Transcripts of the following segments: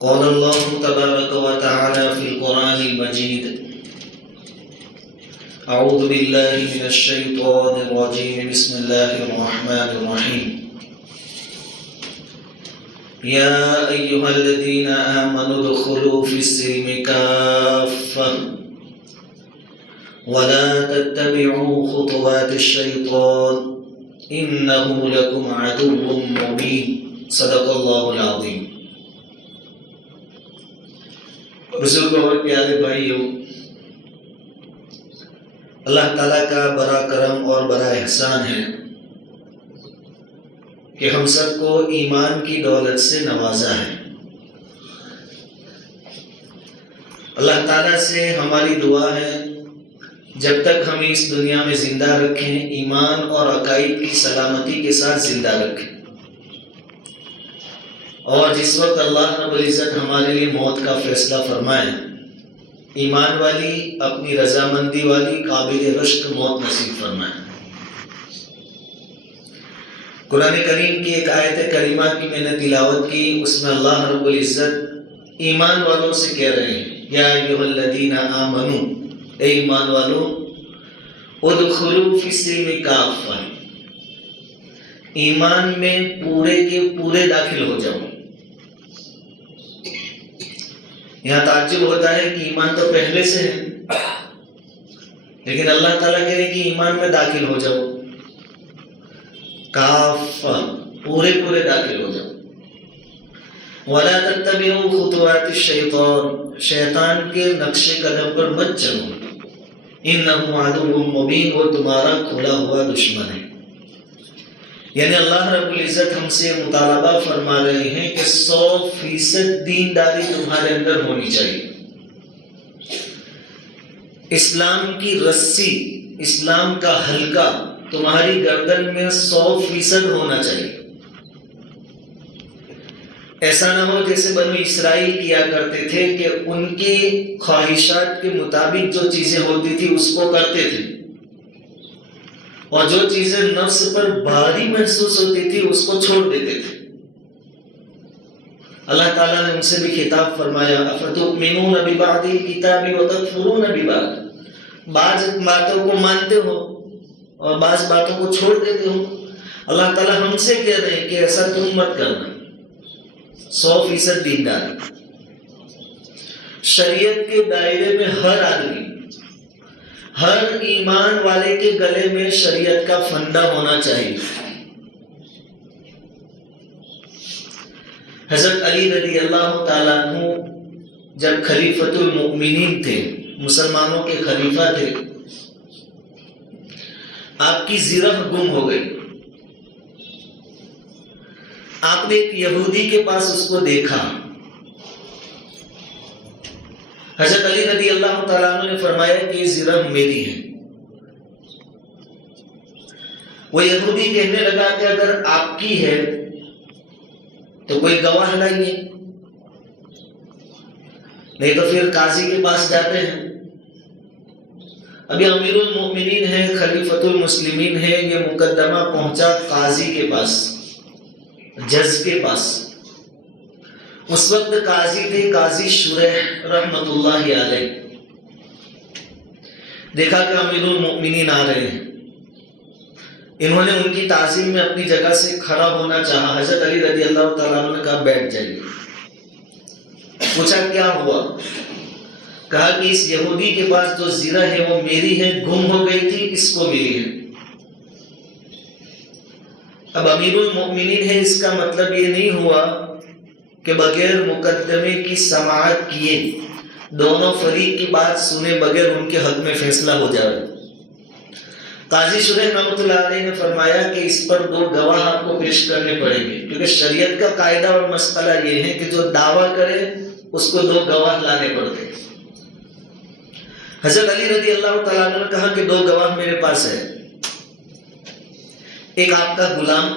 قال الله تبارك وتعالى في القرآن المجيد أعوذ بالله من الشيطان الرجيم بسم الله الرحمن الرحيم يا أيها الذين آمنوا ادخلوا في السلم كافة ولا تتبعوا خطوات الشيطان إنه لكم عدو مبين صدق الله العظيم۔ بزرگوں اور پیارے بھائیوں، اللہ تعالیٰ کا بڑا کرم اور بڑا احسان ہے کہ ہم سب کو ایمان کی دولت سے نوازا ہے۔ اللہ تعالیٰ سے ہماری دعا ہے جب تک ہمیں اس دنیا میں زندہ رکھیں، ایمان اور عقائد کی سلامتی کے ساتھ زندہ رکھیں، اور جس وقت اللہ رب العزت ہمارے لیے موت کا فیصلہ فرمائے، ایمان والی، اپنی رضامندی والی، قابل رشک موت نصیب فرمائے۔ قرآن کریم کی ایک آیت کریمہ کی میں نے تلاوت کی، اس میں اللہ رب العزت ایمان والوں سے کہہ رہے ہیں، یا ایھا الذین آمنو، اے ایمان والوں، ادخلوا فی السلم کافہ، ایمان میں پورے کے پورے داخل ہو جاؤ۔ یہاں تعجب ہوتا ہے کہ ایمان تو پہلے سے ہے، لیکن اللہ تعالیٰ کہہ رہے کہ ایمان میں داخل ہو جاؤ، کافہ، پورے پورے داخل ہو جاؤ۔ وَلَا تَتَّبِعُوا خُطُوَاتِ الشَّيْطَانِ، شیطان کے نقش قدم پر مت چلو، إِنَّهُ عَدُوٌّ مُبِينٌ، وہ تمہارا کھلا ہوا دشمن ہے۔ یعنی اللہ رب العزت ہم سے مطالبہ فرما رہے ہیں کہ 100% دینداری تمہارے اندر ہونی چاہیے۔ اسلام کی رسی، اسلام کا حلقہ تمہاری گردن میں 100% ہونا چاہیے۔ ایسا نہ ہو جیسے بنو اسرائیل کیا کرتے تھے کہ ان کی خواہشات کے مطابق جو چیزیں ہوتی تھی اس کو کرتے تھے، اور جو چیزیں نفس پر بھاری محسوس ہوتی تھی اس کو چھوڑ دیتے تھے۔ اللہ تعالیٰ نے ان سے بھی خطاب فرمایا، افتؤمنون ببعض الکتاب وتکفرون ببعض، بعض باتوں کو مانتے ہو اور بعض باتوں کو چھوڑ دیتے ہو۔ اللہ تعالیٰ ہم سے کہہ رہے ہیں کہ ایسا تم مت کرنا۔ 100% دینداری، شریعت کے دائرے میں ہر آدمی، ہر ایمان والے کے گلے میں شریعت کا فندہ ہونا چاہیے۔ حضرت علی رضی اللہ تعالیٰ عنہ جب خلیفۃ المؤمنین تھے، مسلمانوں کے خلیفہ تھے، آپ کی زرہ گم ہو گئی۔ آپ نے ایک یہودی کے پاس اس کو دیکھا۔ حضرت علی رضی اللہ تعالیٰ عنہ نے فرمایا کہ یہ زرہ میری ہے۔ وہ یہودی کہنے لگا کہ اگر آپ کی ہے تو کوئی گواہ لائیے، نہیں تو پھر قاضی کے پاس جاتے ہیں۔ ابھی امیر المؤمنین ہے، خلیفۃ المسلمین ہے، یہ مقدمہ پہنچا قاضی کے پاس، جج کے پاس۔ اس وقت قاضی تھے قاضی شریح رحمت اللہ علیہ۔ دیکھا کہ امیر المؤمنین آ رہے ہیں، انہوں نے ان کی تعظیم میں اپنی جگہ سے کھڑا ہونا چاہا۔ حضرت علی رضی اللہ تعالیٰ عنہ نے کہا بیٹھ جائیے۔ پوچھا کیا ہوا؟ کہا کہ اس یہودی کے پاس جو زرہ ہے وہ میری ہے، گم ہو گئی تھی، اس کو ملی ہے۔ اب امیر المؤمنین ہے، اس کا مطلب یہ نہیں ہوا کہ بغیر مقدمے کی سماعت کیے، دونوں فریق کی بات سنے بغیر ان کے حق میں فیصلہ ہو جائے۔ قاضی شریح رحمۃ اللہ علیہ نے فرمایا کہ اس پر 2 گواہ آپ کو پیش کرنے پڑیں گے، کیونکہ شریعت کا قاعدہ اور مسئلہ یہ ہے کہ جو دعویٰ کرے اس کو 2 گواہ لانے پڑتے ہیں۔ حضرت علی رضی اللہ تعالیٰ عنہ نے کہا کہ 2 گواہ میرے پاس ہے، ایک آپ کا غلام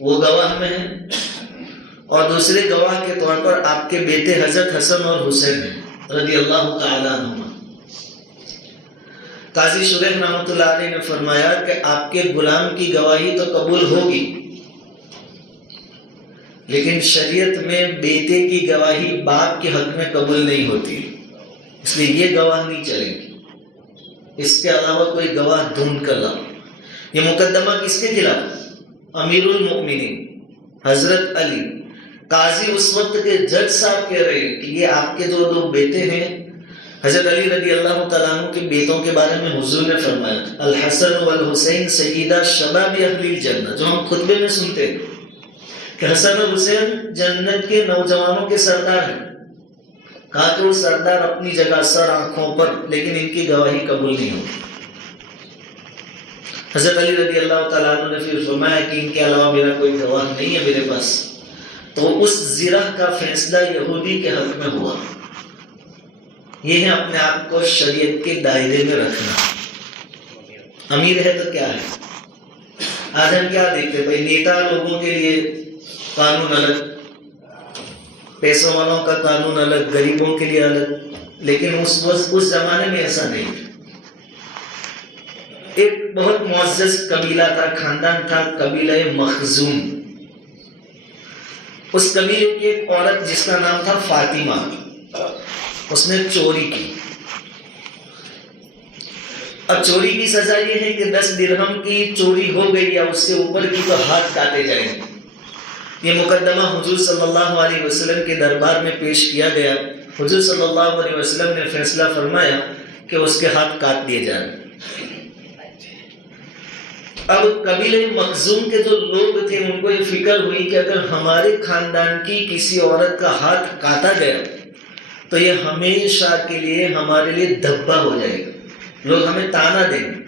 وہ گواہ میں ہے، اور دوسرے گواہ کے طور پر آپ کے بیٹے حضرت حسن اور حسین ہیں رضی اللہ تعالیٰ عنہ۔ قاضی شریح رحمۃ اللہ علیہ نے فرمایا کہ آپ کے غلام کی گواہی تو قبول ہوگی، لیکن شریعت میں بیٹے کی گواہی باپ کے حق میں قبول نہیں ہوتی، اس لیے یہ گواہ نہیں چلیں گے، اس کے علاوہ کوئی گواہ ڈھونڈ کر لاؤ۔ یہ مقدمہ کس کے خلاف؟ امیر المؤمنین حضرت علی۔ قاضی اس وقت کے جج صاحب کہہ رہے ہیں کہ یہ آپ کے جو دو بیٹے ہیں، حضرت علی رضی اللہ تعالیٰ عنہ کے بیٹوں کے بارے میں حضور نے فرمایا الحسن والحسین سیدہ شباب اہل الجنہ، جو ہم خطبے میں سنتے ہیں کہ حسن اور حسین جنت کے نوجوانوں کے سردار ہیں۔ کہا کہ وہ سردار اپنی جگہ سر آنکھوں پر، لیکن ان کی گواہی قبول نہیں ہوتی۔ حضرت علی رضی اللہ تعالیٰ عنہ نے پھر فرمایا کہ ان کے علاوہ میرا کوئی گواہ نہیں ہے میرے پاس، تو اس زرہ کا فیصلہ یہودی کے حق میں ہوا۔ یہ ہے اپنے آپ کو شریعت کے دائرے میں رکھنا۔ امیر ہے تو کیا ہے؟ آج ہم کیا دیکھتے ہیں بھائی، نیتا لوگوں کے لیے قانون الگ، پیسوں والوں کا قانون الگ، غریبوں کے لیے الگ، لیکن اس زمانے میں ایسا نہیں تھا۔ ایک بہت معزز قبیلہ تھا، خاندان تھا، قبیلہ مخزوم۔ اس قبیلے کی ایک عورت جس کا نام تھا فاطمہ، اس نے چوری کی۔ اب چوری کی سزا یہ ہے کہ 10 درہم کی چوری ہو گئی یا اس سے اوپر کی تو ہاتھ کاٹے جائیں گے۔ یہ مقدمہ حضور صلی اللہ علیہ وسلم کے دربار میں پیش کیا گیا۔ حضور صلی اللہ علیہ وسلم نے فیصلہ فرمایا کہ اس کے ہاتھ کاٹ دیے جائیں۔ اب قبیلہ مخزوم کے جو لوگ تھے ان کو یہ فکر ہوئی کہ اگر ہمارے خاندان کی کسی عورت کا ہاتھ کاٹا گیا تو یہ ہمیشہ کے لیے ہمارے لیے دھبا ہو جائے گا، لوگ ہمیں تانا دیں گے۔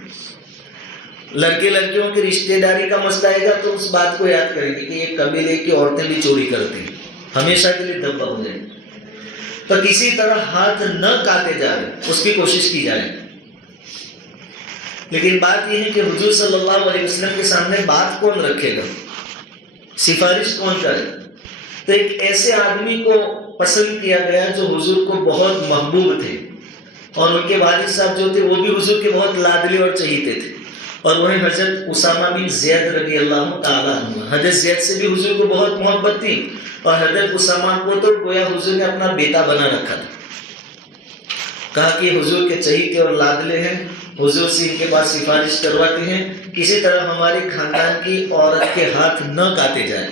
لڑکے لڑکیوں کی رشتہ داری کا مسئلہ آئے گا تو اس بات کو یاد کریں گے کہ یہ قبیلے کی عورتیں بھی چوری کرتی ہیں، ہمیشہ کے لیے دھبا ہو جائے گا۔ تو کسی طرح ہاتھ نہ کاٹے جائے اس کی کوشش کی جائے۔ لیکن بات یہ ہے کہ حضور صلی اللہ علیہ وسلم کے سامنے بات کون رکھے گا، سفارش کون کرے؟ تو ایک ایسے آدمی کو پسند کیا گیا جو حضور کو بہت محبوب تھے، اور ان کے والد صاحب جو تھے وہ بھی حضور کے بہت لاڈلے اور چہیتے تھے، اور وہ حضرت اسامہ بن زید رضی اللہ تعالیٰ عنہ۔ حضرت زید سے بھی حضور کو بہت محبت تھی، اور حضرت اسامہ کو تو گویا حضور نے اپنا بیٹا بنا رکھا تھا۔ کہا کہ حضور کے چہیتے اور لاڈلے ہیں، حضور سے ان کے پاس سفارش کرواتے ہیں کسی طرح ہمارے خاندان کی عورت کے ہاتھ نہ کاٹے جائیں۔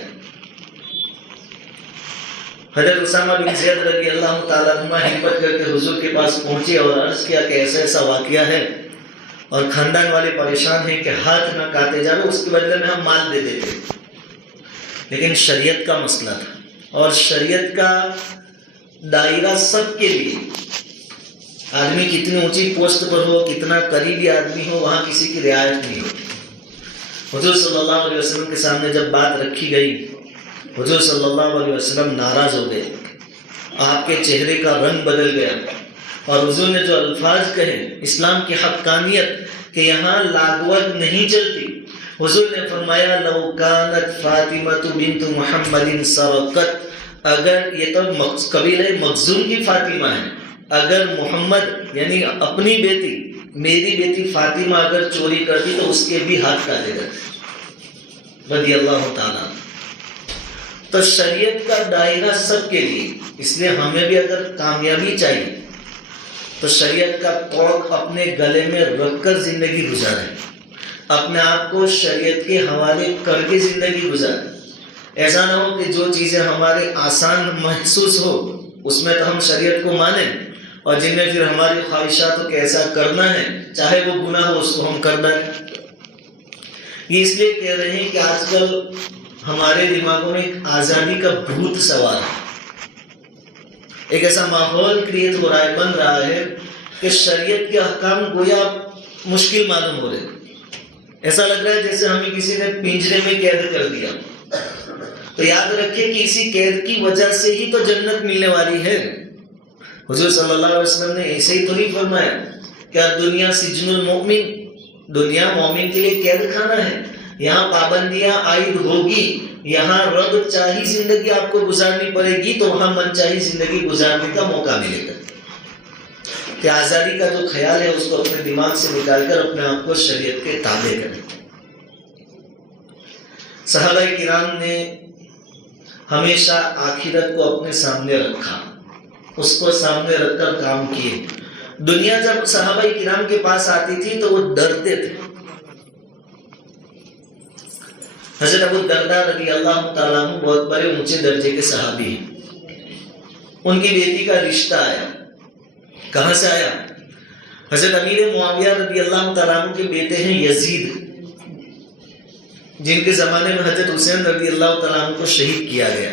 حضرت اسامہ بن زید رضی اللہ تعالیٰ عنہ ہمت کر کے حضور کے پاس پہنچے اور عرض کیا کہ ایسا ایسا واقعہ ہے اور خاندان والے پریشان ہیں کہ ہاتھ نہ کاٹے جائیں، اس کے بدلے میں ہم مال دے دیتے۔ لیکن شریعت کا مسئلہ تھا، اور شریعت کا دائرہ سب کے لیے، آدمی کتنی اونچی پوسٹ پر ہو، کتنا قریبی آدمی ہو، وہاں کسی کی رعایت نہیں ہوتی۔ حضور صلی اللہ علیہ وسلم کے سامنے جب بات رکھی گئی، حضور صلی اللہ علیہ وسلم ناراض ہو گئے، آپ کے چہرے کا رنگ بدل گیا، اور حضور نے جو الفاظ کہے اسلام کی حقانیت کہ یہاں لاگوت نہیں چلتی، حضور نے فرمایا لو کانت فاطمہ بنت محمد سرقت، اگر یہ تو قبیلہ مخزوم کی فاطمہ ہے، اگر محمد یعنی اپنی بیٹی میری بیٹی فاطمہ اگر چوری کرتی تو اس کے بھی ہاتھ کاٹے جاتے رضی اللہ تعالیٰ۔ تو شریعت کا دائرہ سب کے لیے، اس لیے ہمیں بھی اگر کامیابی چاہیے تو شریعت کا توق اپنے گلے میں رکھ کر زندگی گزاریں، اپنے آپ کو شریعت کے حوالے کر کے زندگی گزاریں۔ ایسا نہ ہو کہ جو چیزیں ہمارے آسان محسوس ہو اس میں تو ہم شریعت کو مانیں، اور جن میں پھر ہماری خواہشات کو کیسا کرنا ہے چاہے وہ گناہ ہو اس کو ہم کر دیں۔ یہ اس لیے کہہ رہے ہیں کہ آج کل ہمارے دماغوں میں ایک آزادی کا بھوت سوار ہے، ایک ایسا ماحول کریٹ ہو رہا ہے، بن رہا ہے کہ شریعت کے احکام گویا مشکل معلوم ہو رہے، ایسا لگ رہا ہے جیسے ہمیں کسی نے پنجرے میں قید کر دیا۔ تو یاد رکھیں کہ اسی قید کی وجہ سے ہی تو جنت ملنے والی ہے۔ حضور صلی اللہ علیہ وسلم نے ایسے ہی تھوڑی فرمایا کہ دنیا سجن المؤمن، دنیا مومن کے لیے قید خانہ ہے، یہاں پابندیاں عائد ہوگی، یہاں رب چاہی زندگی آپ کو گزارنی پڑے گی تو وہاں من چاہی زندگی گزارنے کا موقع ملے گا۔ کہ آزادی کا جو خیال ہے اس کو اپنے دماغ سے نکال کر اپنے آپ کو شریعت کے تابع کریں۔ صحابہ کرام نے ہمیشہ آخرت کو اپنے سامنے رکھا، اس کو سامنے رکھ کر کام کیے۔ دنیا جب صحابہ کرام کے پاس آتی تھی تو وہ ڈرتے تھے۔ حضرت ابو الدرداء رضی اللہ تعالیٰ عنہ بہت بڑے اونچے درجے کے صحابی ہیں۔ ان کی بیٹی کا رشتہ آیا۔ کہاں سے آیا؟ حضرت امیر معاویہ رضی اللہ تعالیٰ عنہ کے بیٹے ہیں یزید، جن کے زمانے میں حضرت حسین رضی اللہ تعالیٰ عنہ کو شہید کیا گیا۔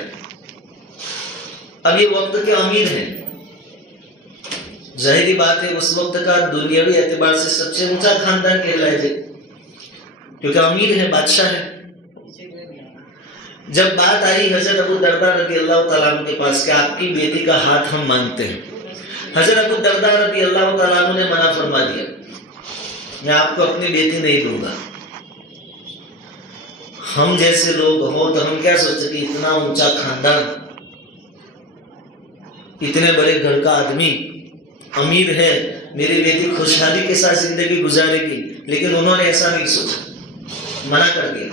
اب یہ وقت کے امیر ہیں، ظاہری بات ہے اس وقت کا دنیاوی اعتبار سے سب سے اونچا خاندان کہلائے تھے، کیونکہ امیر ہے، بادشاہ ہے۔ جب بات آئی حضرت ابو الدرداء رضی اللہ تعالیٰ عنہ کے پاس کہ آپ کی بیٹی کا ہاتھ ہم مانگتے ہیں، حضرت ابو الدرداء رضی اللہ تعالیٰ عنہ نے منع فرما دیا، میں آپ کو اپنی بیٹی نہیں دوں گا۔ ہم جیسے لوگ ہوں تو ہم کیا سوچتے کہ اتنا اونچا خاندان، اتنے بڑے گھر کا آدمی امیر ہے، میری بیٹی خوشحالی کے ساتھ زندگی گزارے گی، لیکن انہوں نے ایسا نہیں سوچا، منع کر دیا۔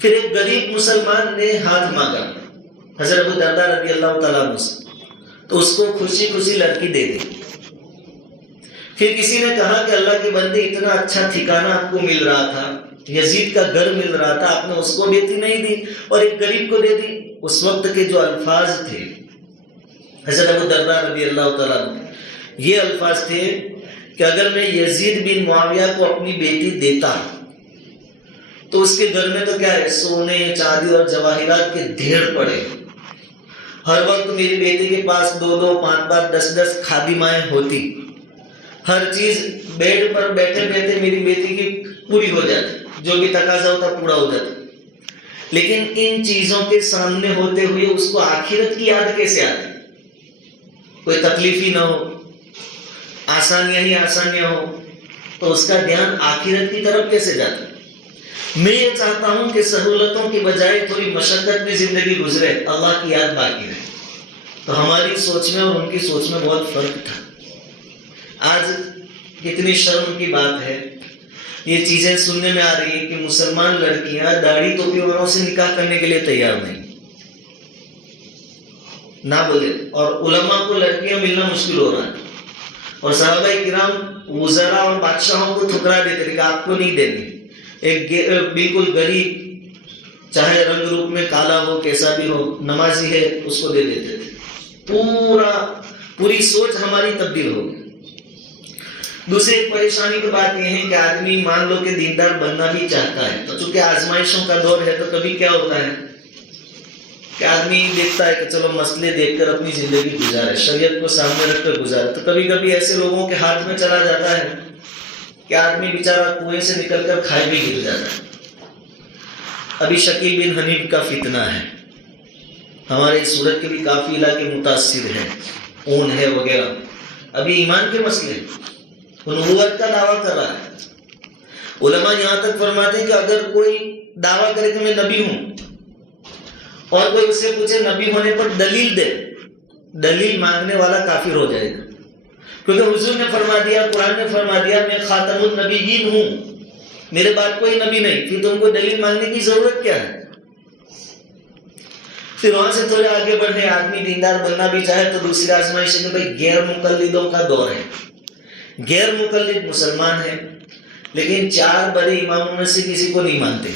پھر ایک غریب مسلمان نے ہاتھ مانگا حضرت ابو الدرداء رضی اللہ تعالیٰ عنہ سے، تو اس کو خوشی خوشی لڑکی دے دی۔ پھر کسی نے کہا کہ اللہ کے بندے اتنا اچھا ٹھکانہ آپ کو مل رہا تھا، یزید کا گھر مل رہا تھا، آپ نے اس کو بیٹی نہیں دی اور ایک غریب کو دے دی۔ اس وقت کے جو الفاظ تھے حضرت ابو الدرداء رضی اللہ تعالیٰ عنہ، یہ الفاظ تھے کہ اگر میں یزید بن معاویہ کو اپنی بیٹی دیتا تو اس کے گھر میں تو کیا ہے، سونے چاندی اور جواہرات کے ڈھیر پڑے، ہر وقت میری بیٹی کے پاس 2 5 10 خادمائیں ہوتی، ہر چیز بیڈ پر بیٹھے بیٹھے میری بیٹی کی پوری ہو جاتی، جو بھی تقاضا ہوتا پورا ہو جاتا۔ لیکن ان چیزوں کے سامنے ہوتے ہوئے اس کو آخرت کی یاد کیسے آتی؟ کوئی تکلیف ہی نہ ہو، آسانیاں ہی آسانیاں ہو، تو اس کا دھیان آخرت کی طرف کیسے جاتا؟ میں یہ چاہتا ہوں کہ سہولتوں کی بجائے تھوڑی مشقت میں زندگی گزرے، اللہ کی یاد باقی رہے۔ تو ہماری سوچ میں اور ان کی سوچ میں بہت فرق تھا۔ آج کتنی شرم کی بات ہے، یہ چیزیں سننے میں آ رہی ہیں کہ مسلمان لڑکیاں داڑھی ٹوپی والوں سے نکاح کرنے کے لیے تیار نہیں، نہ بولے، اور علماء کو لڑکیاں ملنا مشکل ہو رہا ہے، اور صحابہ کرام وزراء اور بادشاہوں کو ٹھکرا دیتے تھے کہ آپ کو نہیں دینی۔ ایک بالکل غریب، چاہے رنگ روپ میں کالا ہو کیسا بھی ہو، نمازی ہے، اس کو دے دیتے تھے۔ پوری سوچ ہماری تبدیل ہو گئی۔ دوسری ایک پریشانی کی بات یہ ہے کہ آدمی مان لو کہ دیندار بننا بھی چاہتا ہے، تو چونکہ آزمائشوں کا دور ہے تو کبھی کیا ہوتا ہے کہ آدمی دیکھتا ہے کہ چلو مسئلے دیکھ کر اپنی زندگی گزارے، شریعت کو سامنے رکھ کر گزارے، تو کبھی کبھی ایسے لوگوں کے ہاتھ میں چلا جاتا ہے کہ آدمی بیچارہ کنویں سے نکل کر کھائے بھی گر جاتا ہے۔ ابھی شکیل بن حنیف کا فتنہ ہے، ہمارے اس صورت کے بھی کافی علاقے متاثر ہیں، اون ہے وغیرہ۔ ابھی ایمان کے مسئلے، نبوت کا دعویٰ کر رہا ہے۔ علماء یہاں تک فرماتے ہیں کہ اگر کوئی دعویٰ کرے کہ میں نبی ہوں اور کوئی اس سے پوچھے نبی ہونے پر دلیل دے، دلیل مانگنے والا کافر ہو جائے گا، کیونکہ حضور نے فرما دیا، قرآن نے فرما دیا میں خاتم النبیین ہوں، میرے بعد کوئی نبی نہیں، پھر تم کو دلیل مانگنے کی ضرورت کیا ہے؟ پھر وہاں سے تھوڑے آگے بڑھے، آدمی دیندار بننا بھی چاہے تو دوسری آزمائش ہے کہ بھائی غیر مقلدوں کا دور ہے، غیر مقلد مسلمان ہے لیکن 4 بڑے اماموں میں سے کسی کو نہیں مانتے،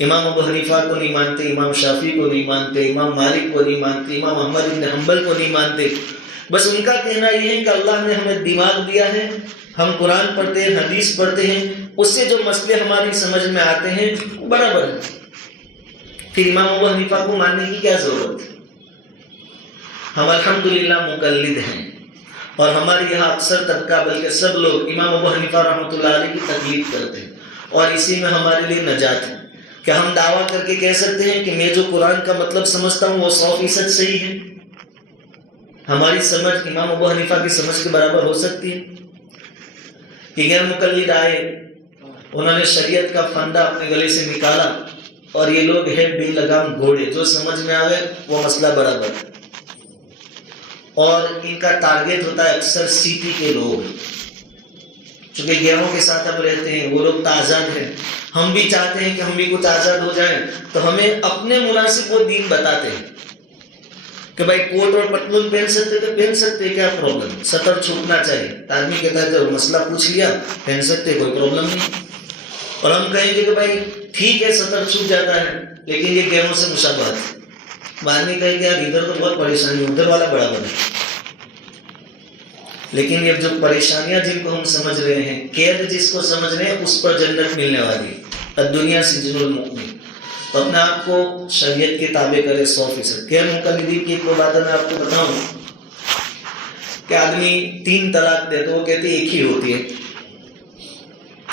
امام ابو حنیفہ کو نہیں مانتے، امام شافعی کو نہیں مانتے، امام مالک کو نہیں مانتے، امام احمد بن حنبل کو نہیں مانتے۔ بس ان کا کہنا یہ ہے کہ اللہ نے ہمیں دماغ دیا ہے، ہم قرآن پڑھتے ہیں، حدیث پڑھتے ہیں، اس سے جو مسئلے ہماری سمجھ میں آتے ہیں وہ برابر ہے۔ پھر امام ابو حنیفہ کو ماننے کی کیا ضرورت ہے؟ ہم الحمدللہ مقلد ہیں، اور ہمارے یہاں اکثر طبقہ بلکہ سب لوگ امام ابو حنیفہ رحمۃ اللہ علیہ کی تقلید کرتے ہیں، اور اسی میں ہمارے لیے نجات ہے کہ ہم دعویٰ کر کے کہہ سکتے ہیں کہ میں جو قرآن کا مطلب سمجھتا ہوں وہ 100% صحیح ہے۔ ہماری سمجھ امام ابو حنیفہ کی سمجھ کے برابر ہو سکتی ہے؟ کہ غیر مقلد آئے، انہوں نے شریعت کا پھندا اپنے گلے سے نکالا، اور یہ لوگ ہیں بے لگام گھوڑے، جو سمجھ میں آ گئے وہ مسئلہ برابر ہے، اور ان کا ٹارگیٹ ہوتا ہے اکثر سٹی کے لوگ، چونکہ گیروں کے ساتھ اب رہتے ہیں، وہ لوگ تو آزاد ہیں، ہم بھی چاہتے ہیں کہ ہم بھی کچھ آزاد ہو جائیں، تو ہمیں اپنے مناسب وہ دین بتاتے ہیں کہ بھائی کوٹ اور پتلون پہن سکتے تو پہن سکتے، کیا پرابلم، سطر چھوٹنا چاہیے، تو آدمی کہتا ہے کہ مسئلہ پوچھ لیا پہن سکتے، کوئی پرابلم نہیں۔ اور ہم کہیں گے کہ بھائی ٹھیک ہے سطر چھوٹ جاتا ہے لیکن یہ غیروں سے مشابہت ہے، بعد میں کہیں کہ یار ادھر تو بہت پریشانی، ادھر والا برابر ہے۔ لیکن یہ جو پریشانیاں جن کو ہم سمجھ رہے ہیں، قید جس کو سمجھ رہے ہیں، اس پر جنت ملنے والی ہے۔ الدنیا سجن المؤمن۔ تو اپنے آپ کو شریعت کے تابع کرے 100%۔ غیر مقلدین کی ایک بات میں آپ کو بتاؤں کہ آدمی 3 طلاق دے تو وہ کہتے ایک ہی ہوتی ہے،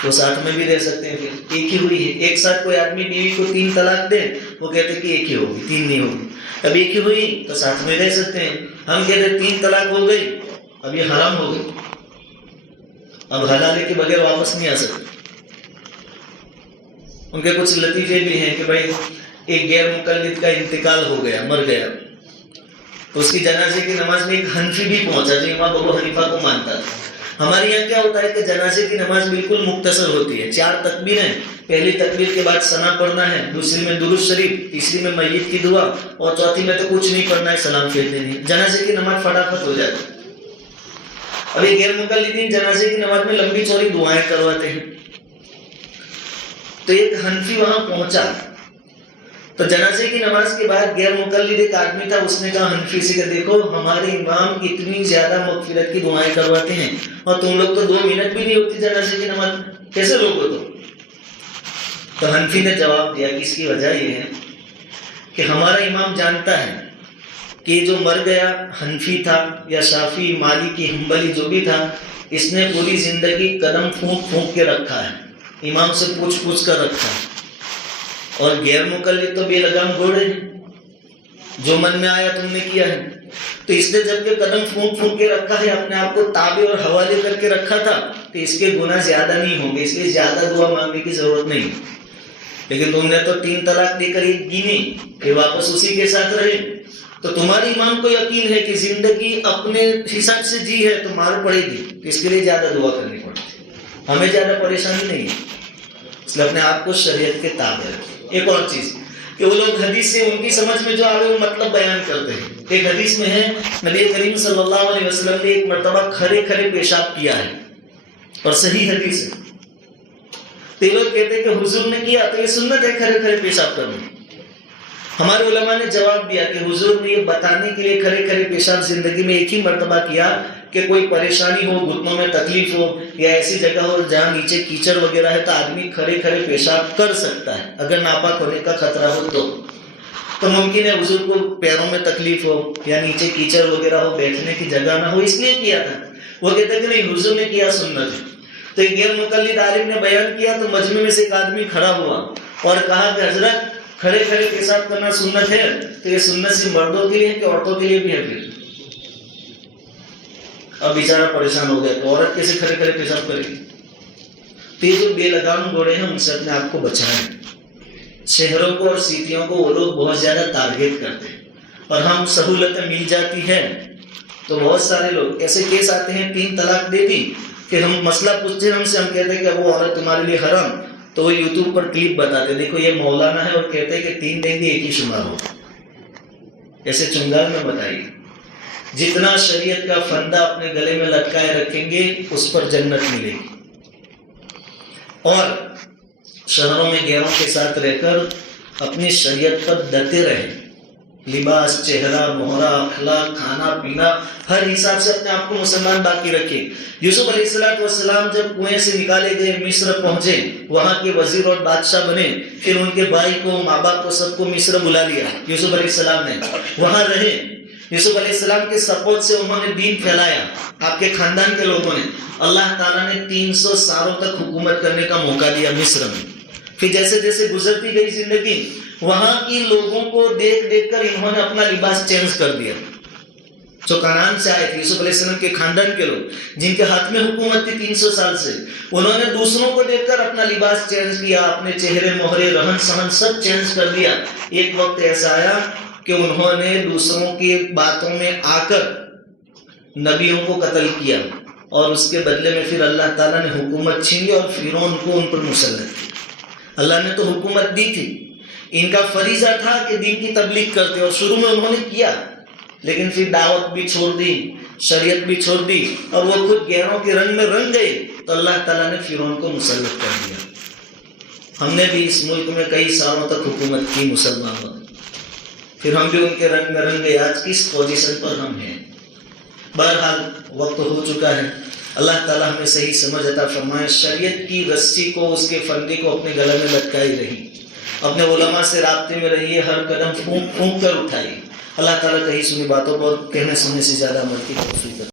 وہ ساتھ میں بھی رہ سکتے ہیں، پھر ایک ہی ہوئی ہے۔ ایک ساتھ کوئی آدمی بیوی کو 3 طلاق دے، وہ کہتے کہ ایک ہی ہوگی، 3 نہیں ہوگی۔ اب ایک ہی ہوئی تو ساتھ میں رہ سکتے ہیں۔ ہم کہتے ہیں 3 طلاق ہو گئی، اب یہ حرام ہو گئی، اب حلالے کے بغیر واپس نہیں آ سکتے۔ ان کے کچھ لطیفے بھی ہیں کہ بھائی ایک غیر مقلد کا انتقال ہو گیا، مر گیا، تو اس کی جنازے کی نماز میں ایک حنفی بھی پہنچا جو امام ابو حنیفہ کو مانتا تھا۔ ہمارے یہاں کیا ہوتا ہے کہ جنازے کی نماز بالکل مختصر ہوتی ہے، 4 تکبیریں، پہلی تکبیر کے بعد ثنا پڑھنا ہے، دوسری میں درود شریف، تیسری میں میت کی دعا، اور چوتھی میں تو کچھ نہیں پڑھنا ہے، سلام پھیر دینی ہے، جنازے کی نماز فٹافٹ ہو جاتی ہے۔ اب یہ غیر مقلدین جنازے کی نماز میں لمبی چوڑی دعائیں کرواتے ہیں۔ تو ایک حنفی وہاں پہنچا تو جنازے کی نماز کے بعد غیر مقلد ایک آدمی تھا، اس نے کہا حنفی سے کہ دیکھو ہمارے امام اتنی زیادہ مغفرت کی دعائیں کرواتے ہیں اور تم لوگ تو 2 منٹ بھی نہیں ہوتی جنازے کی نماز میں، کیسے لوگ ہو تم؟ تو حنفی نے جواب دیا کہ اس کی وجہ یہ ہے کہ ہمارا امام جانتا ہے کہ جو مر گیا حنفی تھا یا شافعی مالکی حنبلی جو بھی تھا، اس نے پوری زندگی قدم پھونک پھونک کے رکھا ہے، امام سے پوچھ پوچھ کر رکھا ہے، اور غیر مقلد تو بے لگام گھوڑے ہیں، جو من میں آیا تم نے کیا ہے۔ تو اس نے جب کہ قدم پھونک پھونک کے رکھا ہے، اپنے آپ کو تابع اور حوالے کر کے رکھا تھا، تو اس کے گناہ زیادہ نہیں ہوں گے، اس لیے زیادہ دعا مانگنے کی ضرورت نہیں۔ لیکن تم نے تو 3 طلاق دے کر ایک گنی، پھر واپس اسی کے ساتھ رہے، تو تمہاری امام کو یقین ہے کہ زندگی اپنے حساب سے جی ہے تو مار پڑے گی، اس کے لیے زیادہ دعا کرنی پڑتی ہے، ہمیں زیادہ پریشانی نہیں ہے، اس لیے اپنے آپ کو شریعت کے تابع رکھیں۔ ایک اور چیز کہ وہ لوگ حدیث سے ان کی سمجھ میں جو آئے وہ مطلب بیان کرتے ہیں۔ ایک حدیث میں ہے نبی کریم صلی اللہ علیہ وسلم نے ایک مرتبہ کھڑے کھڑے پیشاب کیا ہے، اور صحیح حدیث ہے، تو یہ لوگ کہتے ہیں کہ حضور نے کیا تو یہ سنت ہے کھڑے کھڑے پیشاب کرنا۔ ہمارے علماء نے جواب دیا کہ حضور نے یہ بتانے کے لیے کھڑے کھڑے پیشاب زندگی میں ایک ہی مرتبہ کیا کہ کوئی پریشانی ہو، گھٹنوں میں تکلیف ہو، یا ایسی جگہ ہو جہاں نیچے کیچڑ وغیرہ ہے، تو آدمی کھڑے کھڑے پیشاب کر سکتا ہے اگر ناپاک ہونے کا خطرہ ہو تو ممکن ہے حضور کو پیروں میں تکلیف ہو یا نیچے کیچڑ وغیرہ ہو، بیٹھنے کی جگہ نہ ہو، اس لیے کیا تھا۔ وہ کہتے ہیں کہ نہیں حضور نے کیا سنت ہے۔ تو ایک غیر مقلد عالم نے بیان کیا تو مجمع میں سے ایک آدمی کھڑا ہوا اور کہا کہ حضرت کھڑے کھڑے پیشاب کرنا سنت ہے، تو یہ سنت صرف مردوں کے لیے ہے کہ عورتوں کے لیے بھی ہے؟ پھر اب بیچارہ پریشان ہو گیا تو عورت کیسے کھڑے کھڑے پیشاب کرے گی؟ تو یہ جو بے لگام گھوڑے ہیں ان سے اپنے آپ کو بچائیں۔ شہروں کو اور سٹیوں کو وہ لوگ بہت زیادہ ٹارگیٹ کرتے ہیں، اور ہم سہولتیں مل جاتی ہیں تو بہت سارے لوگ ایسے کیس آتے ہیں 3 طلاق دے دی، پھر ہم مسئلہ پوچھتے ہیں ہم سے، ہم کہتے ہیں کہ وہ عورت تمہارے لیے حرام، تو وہ یوٹیوب پر کلپ بتاتے ہیں دیکھو یہ مولانا ہے اور کہتے ہیں کہ 3 دیں گے ایک ہی شمار ہو۔ ایسے چنگال میں بتائیے، جتنا شریعت کا فندہ اپنے گلے میں لٹکائے رکھیں گے اس پر جنت ملے گی۔ اور شہروں میں غیروں کے ساتھ رہ کر اپنی شریعت پر ڈٹے رہیں، لباس، چہرہ، مہرہ، اخلاق، کھانا پینا، ہر حساب سے اپنے آپ کو مسلمان باقی رکھیں۔ یوسف علیہ السلام جب کنویں سے نکالے گئے، مصر پہنچے، وہاں کے وزیر اور بادشاہ بنے، پھر ان کے بھائی کو، ماں باپ کو، سب کو مصر بلا لیا یوسف علیہ السلام نے، وہاں رہے۔ یوسف علیہ السلام کے سپورٹ سے انہوں نے دین پھیلایا، آپ کے خاندان کے لوگوں نے، اللہ تعالیٰ نے 300 سالوں تک حکومت کرنے کا موقع دیا مصر میں۔ پھر جیسے جیسے گزرتی گئی زندگی، وہاں کی لوگوں کو دیکھ دیکھ کر انہوں نے اپنا لباس چینج کر دیا۔ جو کنعان سے آئے تھے یوسف علیہ السلام کے خاندان کے لوگ، جن کے ہاتھ میں حکومت تھی 300 سال سے، انہوں نے دوسروں کو دیکھ کر اپنا لباس چینج کیا، اپنے چہرے، مہرے، رہن سہن سب چینج کر دیا۔ ایک وقت ایسا آیا کہ انہوں نے دوسروں کی باتوں میں آ کر نبیوں کو قتل کیا، اور اس کے بدلے میں پھر اللہ تعالیٰ نے حکومت چھین لی اور فرعون کو ان پر مسلط کیا۔ اللہ نے تو حکومت دی تھی، ان کا فریضہ تھا کہ دین کی تبلیغ کرتے، اور شروع میں انہوں نے کیا، لیکن پھر دعوت بھی چھوڑ دی، شریعت بھی چھوڑ دی، اور وہ خود گہروں کے رنگ میں رنگ گئے، تو اللہ تعالیٰ نے فرعون کو مسلط کر دیا۔ ہم نے بھی اس ملک میں کئی سالوں تک حکومت کی مسلمانوں، پھر ہم بھی ان کے رنگ میں رنگ گئے، آج کس پوزیشن پر ہم ہیں۔ بہرحال وقت ہو چکا ہے، اللہ تعالیٰ ہمیں صحیح سمجھ عطا فرمائے، شریعت کی رسی کو، اس کے فندے کو اپنے گلے میں لٹکائی رہی، اپنے علماء سے رابطے میں رہیے، ہر قدم پھونک پھونک کر اٹھائیے۔ اللہ تعالیٰ کہیں سنی باتوں پر کہنے سننے سے زیادہ عمل کی توفیق دے۔